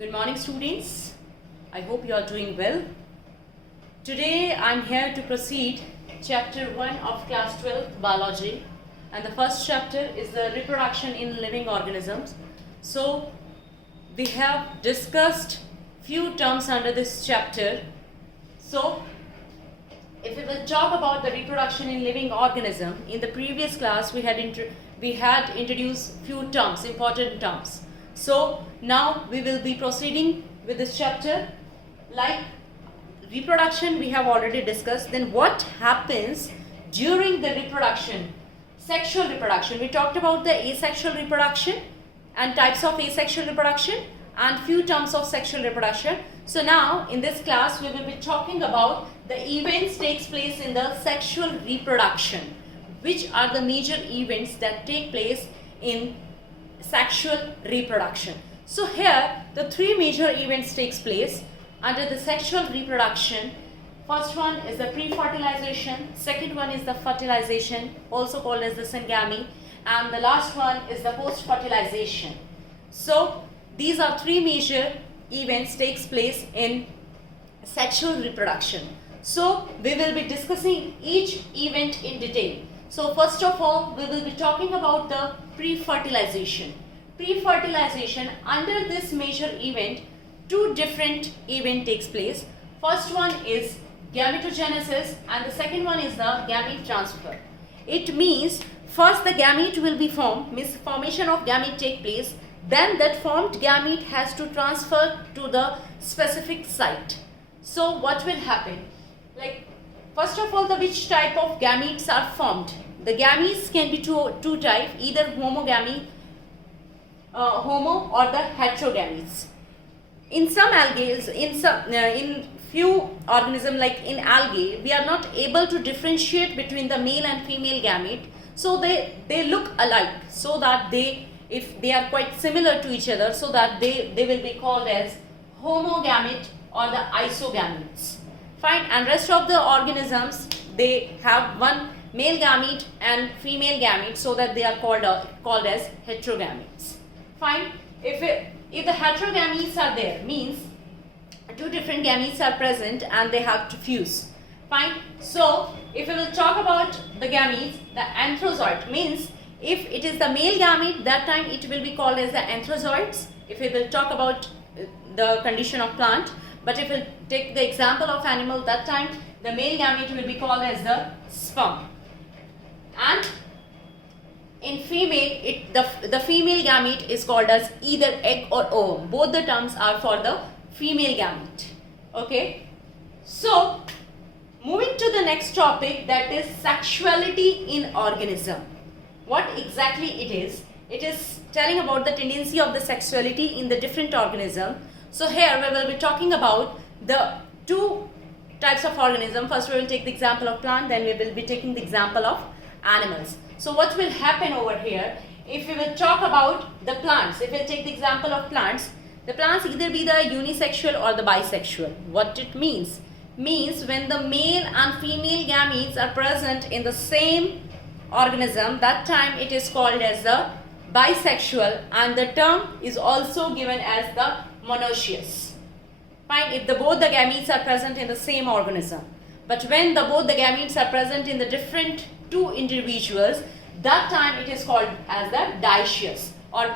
Good morning, students. I hope you are doing well. Today I am here to proceed chapter 1 of class 12 biology, and the first chapter is the reproduction in living organisms. So we have discussed few terms under this chapter. So if we will talk about the reproduction in living organism, in the previous class we had introduced few terms, important terms. So now we will be proceeding with this chapter. Like reproduction we have already discussed. Then what happens during the reproduction? Sexual reproduction. We talked about the asexual reproduction and types of asexual reproduction and few terms of sexual reproduction. So now in this class we will be talking about the events takes place in the sexual reproduction. Which are the major events that take place in sexual reproduction? So here the three major events takes place under the sexual reproduction. First one is the pre-fertilization, second one is the fertilization, also called as the syngamy, and the last one is the post-fertilization. So these are three major events takes place in sexual reproduction. So we will be discussing each event in detail. So first of all, we will be talking about the pre-fertilization. Pre-fertilization, under this major event, two different events takes place. First one is gametogenesis and the second one is the gamete transfer. It means first the gamete will be formed, means formation of gamete take place, then that formed gamete has to transfer to the specific site. So what will happen? Like first of all, which type of gametes are formed? The gametes can be two types, either homo or the heterogametes. In some algae, in few organisms like in algae, we are not able to differentiate between the male and female gamete. So they look alike, so that if they are quite similar to each other, so that they will be called as homogamete or the isogametes. Fine. And rest of the organisms, they have one male gamete and female gamete, so that they are called as heterogametes. Fine. If the heterogametes are there, means two different gametes are present and they have to fuse. Fine. So if we will talk about the gametes, the anthrozoid means if it is the male gamete, that time it will be called as the anthrozoids. If we will talk about the condition of plant, but if we take the example of animal, that time the male gamete will be called as the sperm. And in female, the female gamete is called as either egg or ovum. Both the terms are for the female gamete. Okay. So moving to the next topic, that is sexuality in organism. What exactly it is? It is telling about the tendency of the sexuality in the different organism. So here we will be talking about the two types of organism. First we will take the example of plant, then we will be taking the example of animals. So what will happen over here, if we will talk about the plants, if we will take the example of plants, the plants either be the unisexual or the bisexual. What it means? Means when the male and female gametes are present in the same organism, that time it is called as the bisexual, and the term is also given as the monoecious. Fine. If both the gametes are present in the same organism, but when both the gametes are present in the different two individuals, that time it is called as the dioecious, or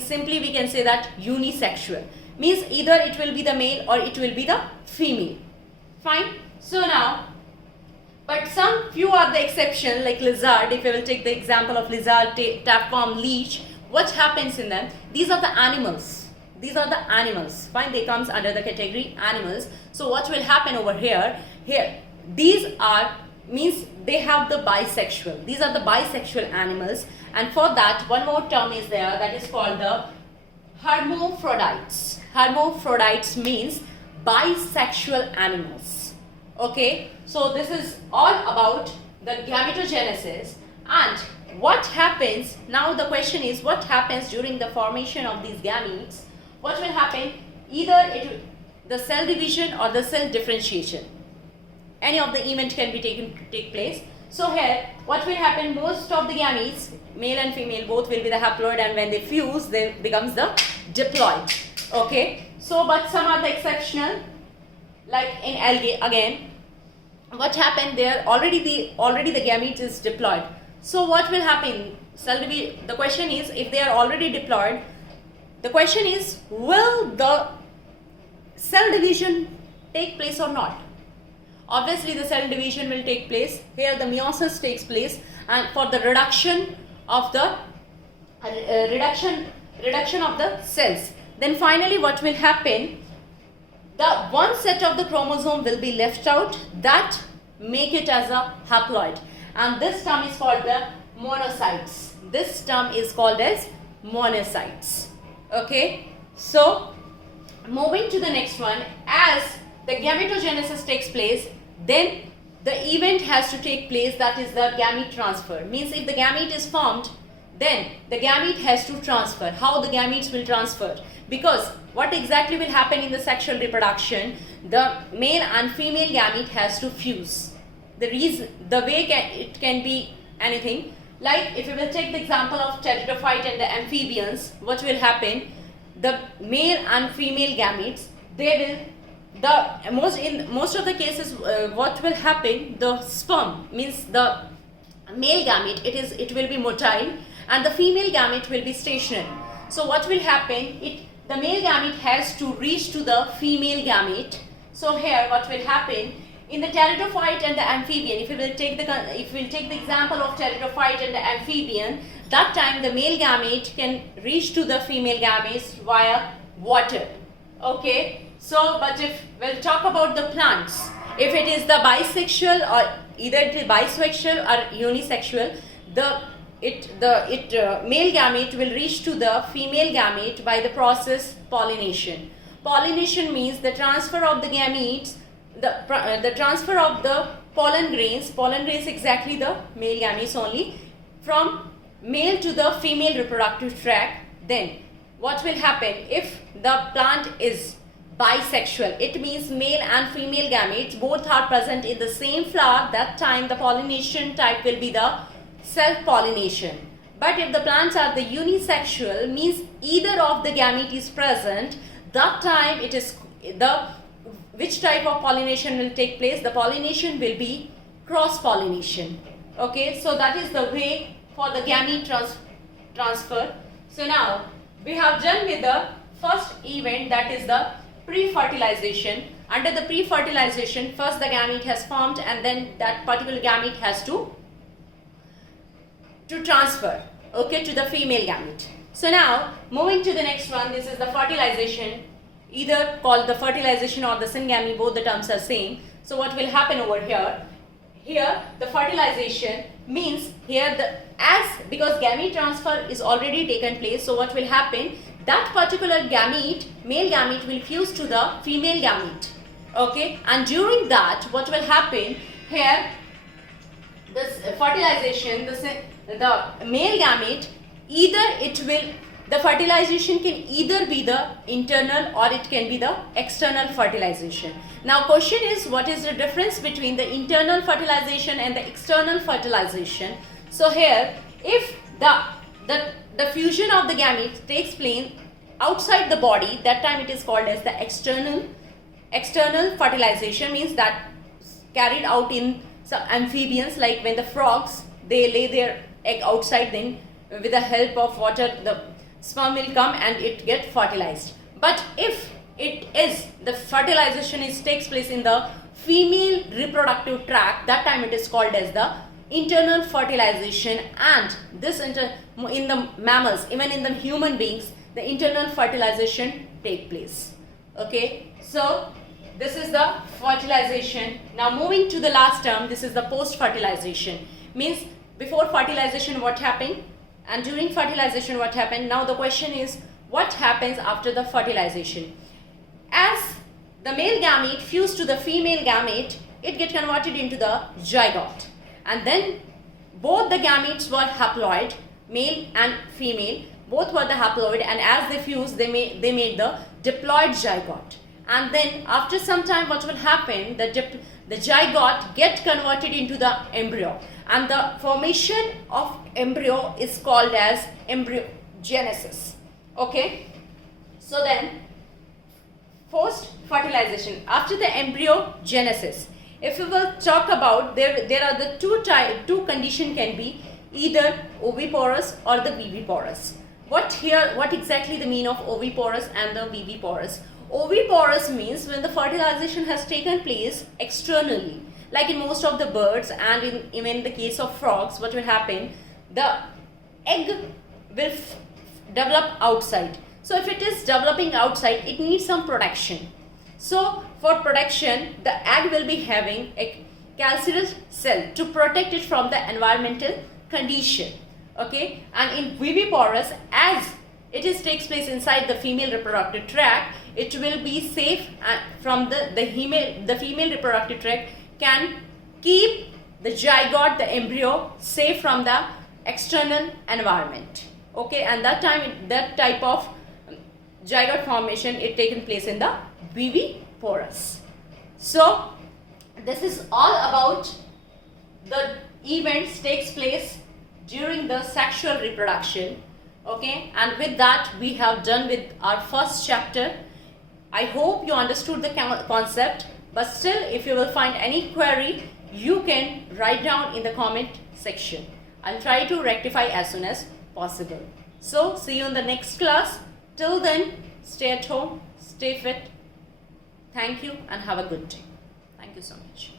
simply we can say that unisexual, means either it will be the male or it will be the female. Fine. So now, but some few are the exception, like lizard. If we will take the example of lizard, tapeworm, leech, what happens in them? These are the animals. These are the animals. Fine. They comes under the category animals. So what will happen over here? These are, means they have the bisexual. These are the bisexual animals, and for that one more term is there, that is called the hermaphrodites. Hermaphrodites means bisexual animals. Okay, so this is all about the gametogenesis. And what happens now? The question is, what happens during the formation of these gametes? What will happen? Either the cell division or the cell differentiation. Any of the event can be take place. So here, what will happen? Most of the gametes, male and female, both will be the haploid, and when they fuse, they becomes the diploid. Okay. So but some are the exceptional, like in algae again. What happened there? Already the gamete is diploid. So what will happen? The question is, if they are already diploid, the question is, will the cell division take place or not? Obviously the cell division will take place. Here the meiosis takes place, and for the reduction of the reduction of the cells. Then finally what will happen? The one set of the chromosome will be left out that make it as a haploid, and this term is called the monocytes. This term is called as monocytes. Okay, so moving to the next one, as the gametogenesis takes place, then the event has to take place, that is the gamete transfer. Means if the gamete is formed, then the gamete has to transfer. How the gametes will transfer? Because what exactly will happen in the sexual reproduction? The male and female gamete has to fuse. The way it can be anything. Like if we will take the example of pteridophyte and the amphibians, what will happen? The male and female gametes, they will, in most of the cases, what will happen? The sperm, means the male gamete, it will be motile, and the female gamete will be stationary. So what will happen? The male gamete has to reach to the female gamete. So here what will happen? In the pteridophyte and the amphibian, if we will take the example of pteridophyte and the amphibian, that time the male gamete can reach to the female gametes via water. Okay, so but if we'll talk about the plants, if it is the bisexual, or either it is bisexual or unisexual, the male gamete will reach to the female gamete by the process pollination. Pollination means the transfer of the gametes, the transfer of the pollen grains exactly the male gametes only, from male to the female reproductive tract. Then what will happen? If the plant is bisexual, it means male and female gametes both are present in the same flower, that time the pollination type will be the self-pollination. But if the plants are the unisexual, means either of the gamete is present, that time it is which type of pollination will take place? The pollination will be cross-pollination. Okay, so that is the way for the gamete transfer. So now we have done with the first event, that is the pre-fertilization. Under the pre-fertilization, first the gamete has formed, and then that particular gamete has to transfer, okay, to the female gamete. So now moving to the next one, this is the fertilization, either called the fertilization or the syngamy, both the terms are same. So what will happen over here? Here the fertilization means here because gamete transfer is already taken place, so what will happen? That particular gamete, male gamete, will fuse to the female gamete. Okay, and during that what will happen? Here this fertilization, the male gamete, the fertilization can either be the internal or it can be the external fertilization. Now question is, what is the difference between the internal fertilization and the external fertilization? So here, if the fusion of the gametes takes place outside the body, that time it is called as the external fertilization, means that carried out in some amphibians, like when the frogs, they lay their egg outside, then with the help of water the sperm will come and it get fertilized. But if the fertilization takes place in the female reproductive tract, that time it is called as the internal fertilization. And this in the mammals, even in the human beings, the internal fertilization take place. Okay, so this is the fertilization. Now moving to the last term, this is the post-fertilization. Means before fertilization what happened, and during fertilization what happened. Now the question is, what happens after the fertilization? As the male gamete fused to the female gamete, it gets converted into the zygote, and then both the gametes were haploid, male and female, both were the haploid, and as they fused, they made the diploid zygote. And then after some time what will happen? The zygote get converted into the embryo, and the formation of embryo is called as embryogenesis. Okay, so then First, fertilization. After the embryogenesis, if we will talk about, there are the two condition can be either oviporous or the viviporous. What exactly the mean of oviporous and the viviporous? Oviporous means when the fertilization has taken place externally, like in most of the birds and even the case of frogs, what will happen? The egg will develop outside. So if it is developing outside, it needs some protection. So for protection, the egg will be having a calcareous cell to protect it from the environmental condition. Okay, and in viviporous, as it takes place inside the female reproductive tract, it will be safe from the female reproductive tract can keep the zygote, the embryo, safe from the external environment. Okay, and that type of zygote formation it taken place in the viviporous. So this is all about the events takes place during the sexual reproduction. Okay, and with that we have done with our first chapter. I hope you understood the concept, but still if you will find any query, you can write down in the comment section. I'll try to rectify as soon as possible. So see you in the next class. Till then, stay at home, stay fit. Thank you and have a good day. Thank you so much.